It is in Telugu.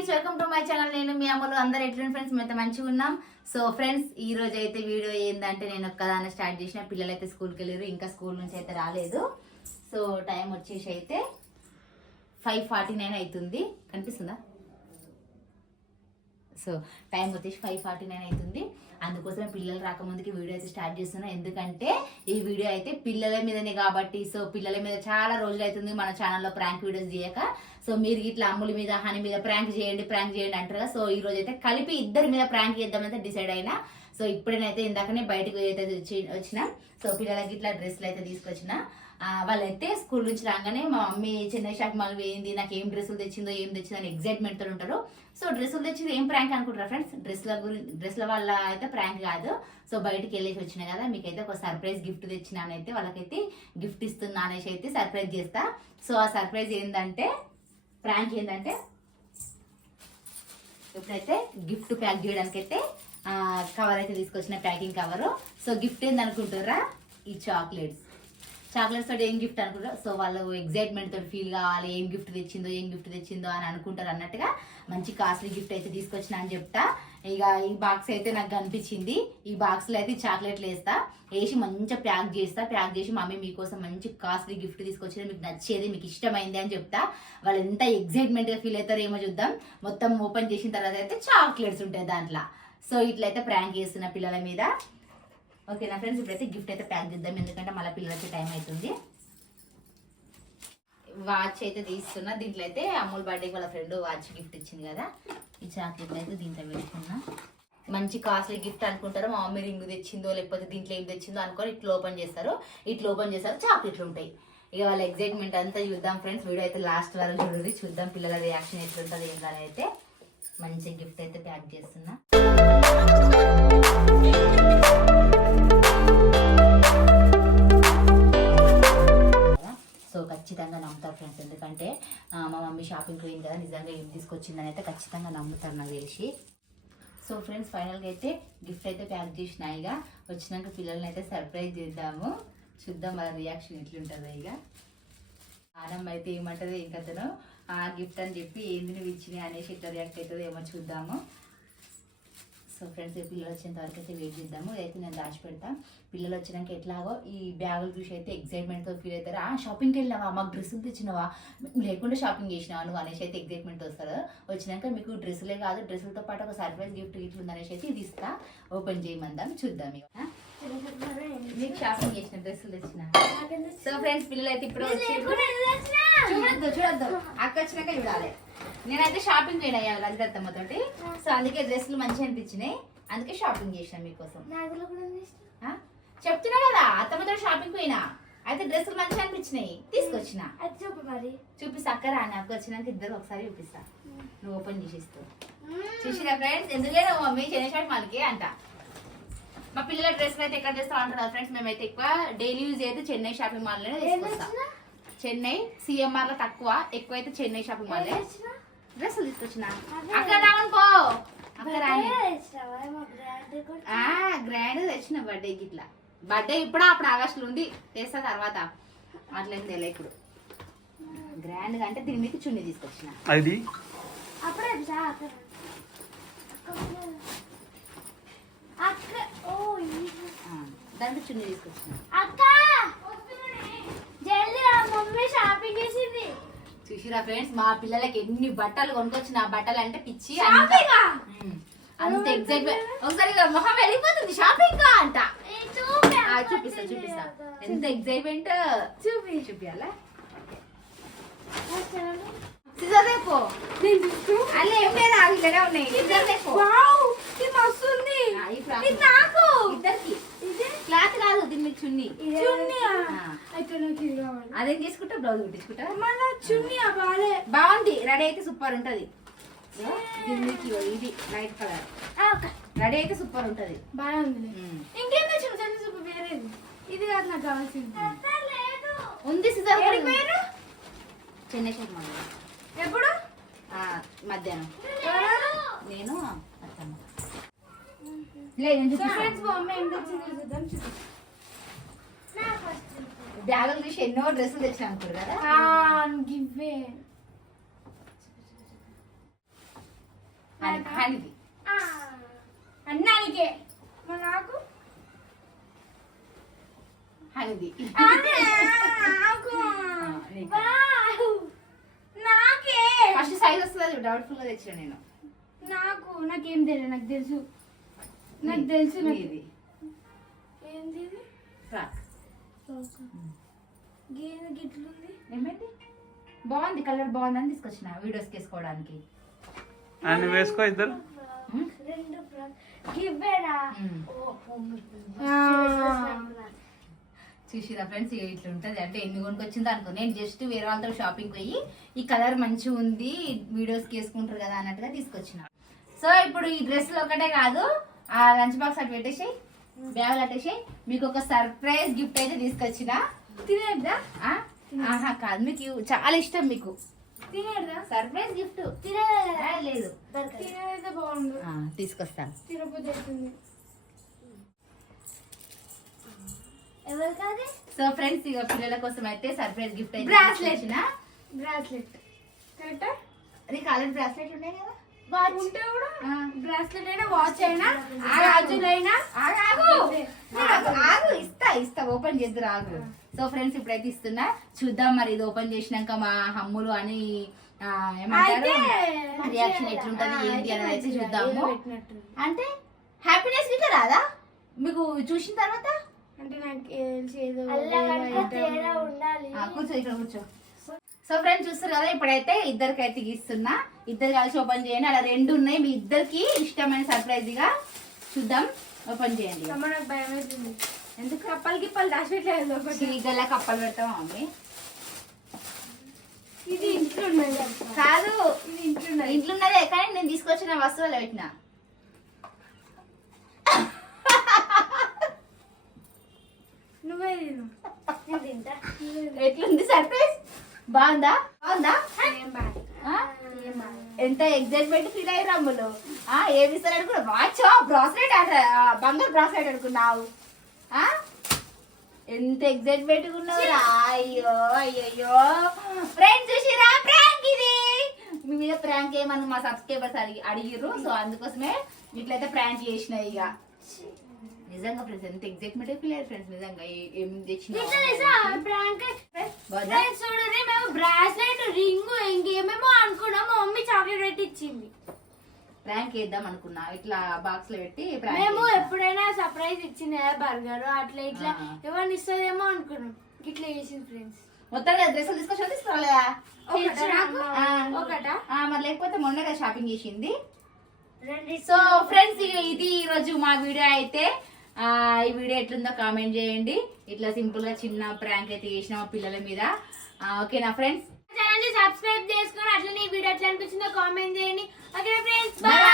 Friends, welcome to my channel. నేను మీ అమ్మలు. అందరు ఎట్లున్న ఫ్రెండ్స్? మేమైతే మంచిగా ఉన్నాం. సో ఫ్రెండ్స్, ఈ రోజు అయితే వీడియో ఏంటంటే నేను ఒక్కదాన్ని స్టార్ట్ చేసిన. పిల్లలు అయితే స్కూల్కి వెళ్ళారు, ఇంకా స్కూల్ నుంచి అయితే రాలేదు. సో టైం వచ్చేసి అయితే 5:49 అవుతుంది. కనిపిస్తుందా? సో టైం వచ్చేసి 5:49 అవుతుంది. అందుకోసమే పిల్లలు రాకముందుకి వీడియో అయితే స్టార్ట్ చేస్తున్నా. ఎందుకంటే ఈ వీడియో అయితే పిల్లల మీదనే కాబట్టి. సో పిల్లల మీద చాలా రోజులు అవుతుంది మన ఛానల్లో ప్రాంక్ వీడియోస్ చేయక. సో మీరు ఇట్లా అమ్ముల మీద హనీ మీద ప్రాంక్ చేయండి అంటారు. సో ఈ రోజు అయితే కలిపి ఇద్దరి మీద ప్రాంక్ చేద్దామైతే డిసైడ్ అయినా. సో ఇప్పుడైతే ఇందాకనే బయటకు అయితే వచ్చిన. సో పిల్లలకి ఇట్లా డ్రెస్సులు అయితే తీసుకొచ్చిన. వాళ్ళైతే స్కూల్ నుంచి రాగానే మా మమ్మీ చెన్నై షాప్ మాల్ వేయింది, నాకు ఏం డ్రెస్సులు తెచ్చిందో ఏం తెచ్చిందో అని ఎగ్జైట్మెంట్తో ఉంటారు. సో డ్రెస్సులు తెచ్చింది ఏం ప్రాంక్ అనుకుంటారా ఫ్రెండ్స్? డ్రెస్ల వల్ల అయితే ప్రాంక్ కాదు. సో బయటికి వెళ్ళేసి వచ్చినా కదా, మీకైతే ఒక సర్ప్రైజ్ గిఫ్ట్ తెచ్చినానైతే వాళ్ళకైతే గిఫ్ట్ ఇస్తున్నా అనేసి అయితే సర్ప్రైజ్ చేస్తా. సో ఆ సర్ప్రైజ్ ఏంటంటే, ప్రాంక్ ఏంటంటే, ఇప్పుడైతే గిఫ్ట్ ప్యాక్ చేయడానికి అయితే కవర్ అయితే తీసుకొచ్చిన, ప్యాకింగ్ కవరు. సో గిఫ్ట్ ఏందనుకుంటారా? ఈ చాక్లెట్స్ తోటి ఏం గిఫ్ట్ అనుకుంటారు. సో వాళ్ళు ఎగ్జైట్మెంట్ తోటి ఫీల్ కావాలి, ఏం గిఫ్ట్ తెచ్చిందో అని అనుకుంటారు అన్నట్టుగా మంచి కాస్ట్లీ గిఫ్ట్ అయితే తీసుకొచ్చిన అని చెప్తా. ఇక ఈ బాక్స్ అయితే నాకు కనిపించింది. ఈ బాక్స్లో అయితే చాక్లెట్లు వేసి మంచిగా ప్యాక్ చేసి మమ్మీ మీకోసం మంచి కాస్ట్లీ గిఫ్ట్ తీసుకొచ్చింది, మీకు నచ్చేది, మీకు ఇష్టమైంది అని చెప్తా. వాళ్ళు ఎంత ఎగ్జైట్మెంట్గా ఫీల్ అవుతారో ఏమో చూద్దాం. మొత్తం ఓపెన్ చేసిన తర్వాత అయితే చాక్లెట్స్ ఉంటాయి దాంట్లో. సో ఇట్లయితే ప్రాంక్ చేస్తున్న పిల్లల మీద. ఓకేనా ఫ్రెండ్స్, ఇప్పుడైతే గిఫ్ట్ అయితే ప్యాక్ చేద్దాం, ఎందుకంటే మళ్ళీ పిల్లలకి టైం అవుతుంది. వాచ్ అయితే తీస్తున్నా. దీంట్లో అయితే అమూల్ బర్త్డేకి వాళ్ళ ఫ్రెండ్ వాచ్ గిఫ్ట్ ఇచ్చింది కదా, ఈ చాక్లెట్ అయితే దీంట్లో పెట్టుకున్నా. మంచి కాస్ట్లీ గిఫ్ట్ అనుకుంటారు. మా మమ్మీ రింగ్ తెచ్చిందో లేకపోతే దీంట్లో ఏం తెచ్చిందో అనుకొని ఇట్లా ఓపెన్ చేస్తారు చాక్లెట్లు ఉంటాయి. ఇక వాళ్ళ ఎగ్జైట్మెంట్ అంతా చూద్దాం ఫ్రెండ్స్. వీడియో అయితే లాస్ట్ వరకు చూద్దాం పిల్లల రియాక్షన్ ఎట్లుంటుంది ఏంటని. అయితే మంచి గిఫ్ట్ అయితే ప్యాక్ చేస్తున్నా. సో ఖచ్చితంగా నమ్ముతారు ఫ్రెండ్స్, ఎందుకంటే మా మమ్మీ షాపింగ్కి పోయింది కదా, నిజంగా ఏం తీసుకొచ్చిందని అయితే ఖచ్చితంగా నమ్ముతారు నాకు తెలిసి. సో ఫ్రెండ్స్, ఫైనల్గా అయితే గిఫ్ట్ అయితే ప్యాక్ చేసిన. ఇక వచ్చినాక పిల్లల్ని అయితే సర్ప్రైజ్ చేద్దాము, చూద్దాం వాళ్ళ రియాక్షన్ ఎట్లుంటుందో. ఇక ఆనమ్మ అయితే ఏమంటుంది, ఇంకతను ఆ గిఫ్ట్ అని చెప్పి ఏంది నువ్వు ఇచ్చినాయి అనేసి ఎట్లా రియాక్ట్ అవుతుందో ఏమో చూద్దాము. సో ఫ్రెండ్స్, పిల్లలు వచ్చేంత వరకు అయితే వెయిట్ చేద్దాము. ఇదైతే నేను దాచి పెడతాను. పిల్లలు వచ్చినాక ఎట్లాగో ఈ బ్యాగులు చూసి అయితే ఎగ్జైట్మెంట్తో ఫీల్ అవుతారు. షాపింగ్కి వెళ్ళినావా, మాకు డ్రెస్సులు తెచ్చినావా, లేకుండా షాపింగ్ చేసినావా నువ్వు అనేసి అయితే ఎగ్జైట్మెంట్ వస్తారు. వచ్చినాక మీకు డ్రెస్సులే కాదు, డ్రెస్సులతో పాటు ఒక సర్ప్రైజ్ గిఫ్ట్ ఇట్లుంది అనేసి అయితే ఇది ఇస్తా. ఓపెన్ చేయమందాం, చూద్దాం. ఇక మీకు షాపింగ్ చేసిన డ్రెస్సులు తెచ్చిన. సో ఫ్రెండ్స్, పిల్లలు అయితే ఇప్పుడు చూడొద్దు అక్క వచ్చినాక చూడాలి. నేనైతే షాపింగ్ పోయినా రజితమ్మతోటి. సో అందుకే డ్రెస్సులు మంచిగా అనిపించినాయి, అందుకే షాపింగ్ చేసిన మీకోసం. చెప్తున్నా కదా, అత్తమ్మతో షాపింగ్ పోయినా అయితే డ్రెస్సులు మంచిగా అనిపించినాయి, తీసుకొచ్చిన. చూపిస్తా అక్క, రాని అక్క వచ్చినాక ఇద్దరు ఒకసారి చూపిస్తా, నువ్వు ఓపెన్ చేసిస్తావు. చూసినా ఫ్రెండ్స్, ఎందుకంటే మమ్మీ చెన్నై మాల్కి అంట. మా పిల్లల డ్రెస్సులు అయితే ఎక్కడ తెస్తా అంటారు ఫ్రెండ్స్. మేమైతే ఎక్కువ డైలీ యూజ్ అయితే చెన్నై షాపింగ్ మాల్లోనే తీసుకొస్తాం. చెన్నై సిఎంఆర్ లో తక్కువ, ఎక్కువ అయితే చెన్నై షాపింగ్ మాల్ డ్రెస్సులు తీసుకొచ్చిన. అక్కడ రావను పో, అక్కడ రాని గ్రాండ్ తెచ్చిన బర్త్డేకి. ఇట్లా బర్త్డే ఇప్పుడు అప్పుడు ఆగస్టులో ఉంది, తెస్తా తర్వాత. అట్లేం తెలియదు ఇప్పుడు గ్రాండ్ గా. అంటే దీని మీకు చున్నీ తీసుకొచ్చిన. దానికి చున్నీ తీసుకొచ్చిన. చూసిరా ఫ్రెండ్స్, మా పిల్లలకి ఎన్ని బట్టలు కొనుకొచ్చిన. ఆ బట్టలు అంటే పిచ్చి, అంత ఎగ్జైట్మెంట్. ఒకసారి మొహం వెళ్ళిపోతుంది షాపింగ్ అంట. చూపిస్తా ఎంత ఎగ్జైట్మెంట్. చూపియాలా? సిజర్ రేపు అలా ఏం లేదా, ఇలానే ఉన్నాయి. సిజర్ రేపు ఇద్దరికి క్లాత్ కాదు, దీన్ని చున్నీ. అదేం చేసుకుంటా, బ్లౌజ్ కుట్టించుకుంటా. బాగుంది, రెడీ అయితే సూపర్ ఉంటది. దీనికి ఇది లైట్ కలర్ రెడీ అయితే సూపర్ ఉంటది. బాగుంది. ఇంకేం తెచ్చు వేరేది, ఇది కాదు నాకు కావాల్సింది. ఉంది సిజర్ చెన్నై షాప్ మాల్. ఎప్పుడు? మధ్యాహ్నం. నేను అత్తమ్మ బ్యాగులు చూసి ఎన్నో డ్రెస్సులు తెచ్చిన అనుకోరు కదా. హనీది అన్నానికే మరి నాకు హనీది నాకు వావ్! నాకే ఫస్ట్ సైజ్ వస్తుంది డౌట్ఫుల్ గా తెచ్చిన నేను నాకేం తెలియదు నాకు తెలుసు నాకు ఇది ఏంది ఇది? ఫ్రాక్ గేదె గిట్లుంది ఏమైంది బాగుంది కలర్ బాగుందని తీసుకొచ్చిన వీడియోస్ వేసుకోవడానికి అని వేసుకో ఇద్దరు రెండు గివ్వేనా చూసిరా ఫ్రెండ్స్ ఇట్లా ఉంటుంది అంటే ఎన్ని కొనుక్కొచ్చిందో అనుకో నేను జస్ట్ వేరే వాళ్ళతో షాపింగ్ పోయి ఈ కలర్ మంచిగా ఉంది వీడియోస్కి వేసుకుంటారు కదా అన్నట్టుగా తీసుకొచ్చిన సో ఇప్పుడు ఈ డ్రెస్లు ఒకటే కాదు ఆ లంచ్ బాక్స్ అటు పెట్టేసాయి బ్యాగులు అట్టేసాయి మీకు ఒక సర్ప్రైజ్ గిఫ్ట్ అయితే తీసుకొచ్చిన తినేద్దా ఆహా కాదు మీకు చాలా ఇష్టం మీకు తినేద్దా సర్ప్రైజ్ గిఫ్ట్ లేదు తినేదైతే బాగుండు తీసుకొస్తాను తినకపోతే అవుతుంది ఎవరు కాదు సో ఫ్రెండ్స్ ఇక పిల్లల కోసం అయితే సర్ప్రైజ్ గిఫ్ట్ అయితే Bracelet. తీసుకొచ్చిన. బ్రాస్లెట్ కరెక్టా నీకు ఆల్రెడీ బ్రాస్లెట్ ఉన్నాయి కదా ఉంటే కూడా ఆ. బ్రాస్లెట్ అయినా వాచ్ అయినా ఆ. గాజులైనా ఆగు ఇస్తా ఓపెన్ చేద్దరు ఆగు సో ఫ్రెండ్స్ ఇప్పుడైతే ఇస్తున్నా చూద్దాం మరి ఇది ఓపెన్ చేసినాక మా హమ్ములు అని ఏమంటారు రియాక్షన్ ఎట్లుంటది ఏంటి అని అయితే చూద్దాము అంటే హ్యాపీనెస్ గిట్లా రాదా మీకు చూసిన తర్వాత అంటే నాకు తెలిసి ఏదో కూర్చో ఇక్కడ కూర్చో సో ఫ్రెండ్స్ చూస్తారు కదా ఇప్పుడైతే ఇద్దరికైతే గీస్తున్నా ఇద్దరు కలిసి ఓపెన్ చేయండి అలా రెండు ఉన్నాయి మీ ఇద్దరికి ఇష్టమైన సర్ప్రైజ్ గా చూద్దాం ఓపెన్ చేయండి నాకు భయం అవుతుంది ఎందుకు కప్పలు గిప్పలు దాచిపెట్టలేదు ఒకటి చీగల కప్పలు పెడతాం మమ్మీ ఇది ఇంట్లో ఉన్నది కాదు ఇది ఇంట్లో ఉన్నది ఇంట్లో ఉన్నదే కానీ నేను తీసుకొచ్చిన వస్తువులు పెట్టిన నువ్వే తిను నేను తింటా ఎట్లుంది సర్ప్రైజ్ బాగుందా ఏం బాగా ఆ? ఎంత ఎగ్జైట్మెంట్ ఫీల్ అయ్యి రమ్ములు ఏమి ఇస్తారు అనుకున్నా వాచ్ బ్రాస్లెట్ బంగారు బ్రాస్లెట్ అనుకున్నావు ఆ? ఎంత ఎగ్జైట్మెంట్ ఉన్నావు అయ్యో అయ్యో ఫ్రెండ్స్ చూసిరా ప్రాంక్ ఇది మీ మీద ప్రాంక్ ఏమన్నా మా సబ్స్క్రైబర్స్ అడిగిర్రు సో అందుకోసమే ఇట్లయితే ప్రాంక్ చేసిన ఇక నిజంగా ఫ్రెండ్స్ ఎంత ఎగ్జైట్మెంట్ ఫీల్ అయ్యారు ఫ్రెండ్స్ నిజంగా ఏం తెచ్చిన చూడండి మేము బ్రాస్లెట్ రింగ్ ఇంకేమేమో అనుకున్నాం మా మమ్మీ చాక్లెట్ పెట్టి ఇచ్చింది ప్రాంక్ వేద్దాం అనుకున్నా ఇట్లా బాక్స్ లో పెట్టి మేము ఎప్పుడైనా సర్ప్రైజ్ ఇచ్చింది బర్గర్ అట్లా ఇట్లా ఎవరిని ఇస్తుందేమో అనుకున్నాం ఇట్లా చేసింది ఫ్రెండ్స్ మొత్తం డ్రెస్సులు తీసుకొచ్చా తీసుకురాలేదా ఒకటా మరి లేకపోతే మొన్నగా షాపింగ్ చేసింది సో ఫ్రెండ్స్ ఇది ఈ రోజు మా వీడియో అయితే ఈ వీడియో ఎట్లుందో కామెంట్ చేయండి ఇట్లా సింపుల్ గా చిన్న ప్రాంక్ అయితే చేసిన మా పిల్లల మీద ఓకేనా ఫ్రెండ్స్ ఛానల్ సబ్స్క్రైబ్ చేసుకొని అట్లనే ఈ వీడియో ఎట్లా అనిపించిందో కామెంట్ చేయండి ఓకే ఫ్రెండ్స్ Bye. బై